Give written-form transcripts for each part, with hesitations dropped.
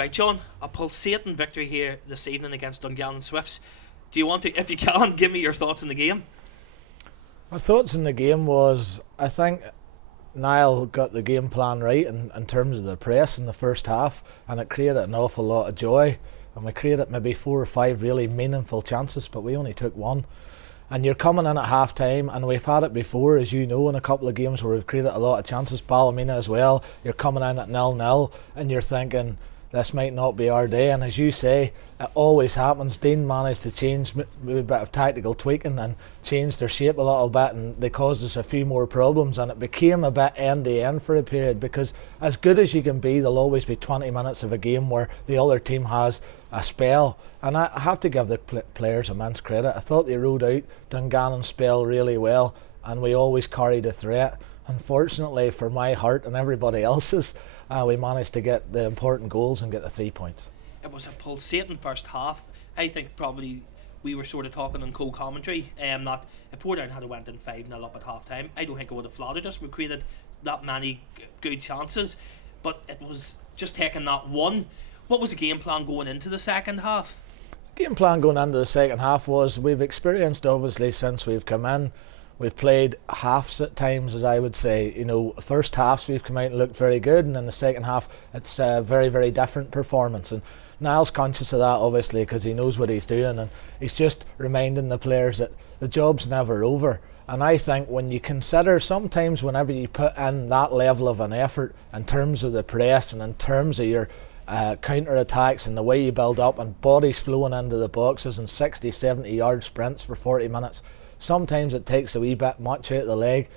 Alright, John, a pulsating victory here this evening against Dungannon Swifts. Do you want to, if you can, give me your thoughts on the game? My thoughts in the game was, I think Niall got the game plan right in terms of the press in the first half, and it created an awful lot of joy. And we created maybe 4 or 5 really meaningful chances, but we only took one. And you're coming in at half time, and we've had it before, as you know, in a couple of games where we've created a lot of chances, Ballymena as well. You're coming in at 0-0, and you're thinking, this might not be our day. And as you say, it always happens. Dean managed to change maybe a bit of tactical tweaking and change their shape a little bit, and they caused us a few more problems, and it became a bit end to end for a period, because as good as you can be, there'll always be 20 minutes of a game where the other team has a spell. And I have to give the players immense credit. I thought they rode out Dungannon spell really well, and we always carried a threat. Unfortunately for my heart and everybody else's, we managed to get the important goals and get the 3 points. It was a pulsating first half. I think probably we were sort of talking on co-commentary, that if Portadown had went in 5-0 up at half time, I don't think it would have flattered us. We created that many good chances, but it was just taking that one. What was the game plan going into the second half? Game plan going into the second half was, we've experienced obviously since we've come in, we've played halves at times, as I would say. You know, first halves we've come out and looked very good, and in the second half it's a very, very different performance. And Niall's conscious of that, obviously, because he knows what he's doing, and he's just reminding the players that the job's never over. And I think when you consider, sometimes whenever you put in that level of an effort in terms of the press and in terms of your counter-attacks and the way you build up and bodies flowing into the boxes and 60-70 yard sprints for 40 minutes, sometimes it takes a wee bit much out of the leg,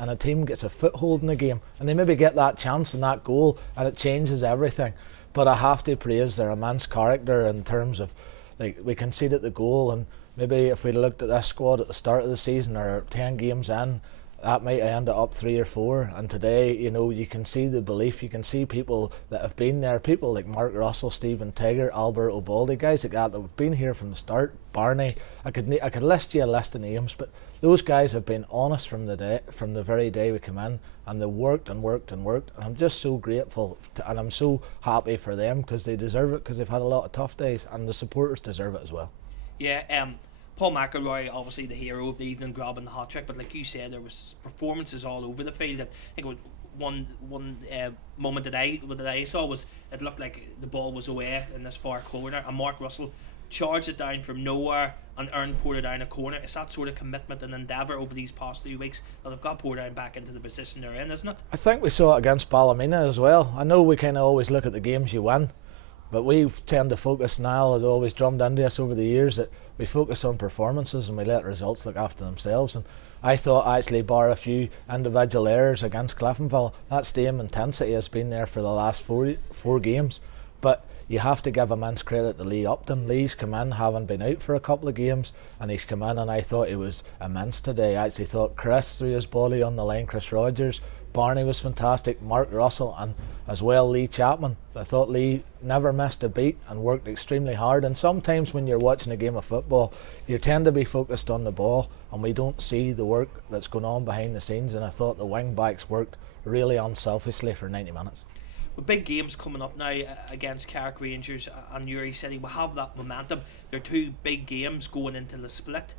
and a team gets a foothold in the game, and they maybe get that chance and that goal, and it changes everything. But I have to praise their immense character in terms of, like, we conceded the goal, and maybe if we'd looked at this squad at the start of the season or 10 games in, that might have ended up 3 or 4. And today, you know, you can see the belief. You can see people that have been there, people like Mark Russell, Stephen Tigger, Albert O'Baldy, guys like that have been here from the start. Barney, I could list you a list of names, but those guys have been honest from the very day we came in, and they worked and worked and worked. And I'm just so grateful and I'm so happy for them, because they deserve it, because they've had a lot of tough days, and the supporters deserve it as well. Yeah, Paul McElroy, obviously the hero of the evening, grabbing the hat trick, but like you said, there was performances all over the field. I think it was one moment that I saw was, it looked like the ball was away in this far corner, and Mark Russell charged it down from nowhere and earned Portadown a corner. It's that sort of commitment and endeavour over these past 2 weeks that have got Portadown back into the position they're in, isn't it? I think we saw it against Ballymena as well. I know we kind of always look at the games you win, but we tend to focus, Niall has always drummed into us over the years, that we focus on performances and we let results look after themselves. And I thought, actually, bar a few individual errors against Cliftonville, that same intensity has been there for the last four games. But you have to give immense credit to Lee Upton. Lee's come in, having been out for a couple of games, and he's come in, and I thought he was immense today. I actually thought Chris threw his body on the line, Chris Rogers. Barney was fantastic, Mark Russell, and as well Lee Chapman. I thought Lee never missed a beat and worked extremely hard. And sometimes when you're watching a game of football, you tend to be focused on the ball, and we don't see the work that's going on behind the scenes. And I thought the wing backs worked really unselfishly for 90 minutes. With big games coming up now against Carrick Rangers and Newry City, we have that momentum. There are 2 big games going into the split.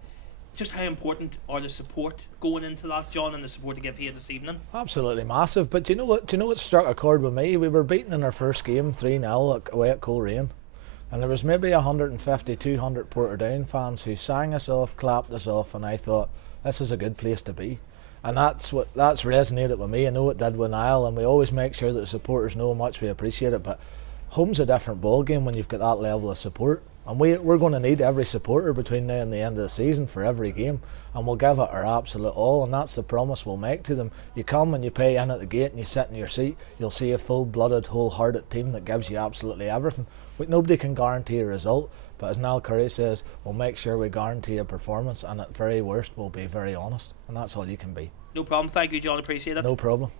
Just how important are the support going into that, John, and the support to give here this evening? Absolutely massive. But do you know what struck a chord with me? We were beaten in our first game 3-0 away at Coleraine, and there was maybe 150, 200 Portadown fans who sang us off, clapped us off, and I thought, this is a good place to be. And that's resonated with me. I know it did with Niall, and we always make sure that the supporters know how much we appreciate it. But home's a different ball game when you've got that level of support. And we're going to need every supporter between now and the end of the season for every game, and we'll give it our absolute all, and that's the promise we'll make to them. You come and you pay in at the gate and you sit in your seat, you'll see a full-blooded, wholehearted team that gives you absolutely everything. But nobody can guarantee a result, but as Niall Curry says, we'll make sure we guarantee a performance, and at very worst we'll be very honest, and that's all you can be. No problem, thank you, John, appreciate it. No problem.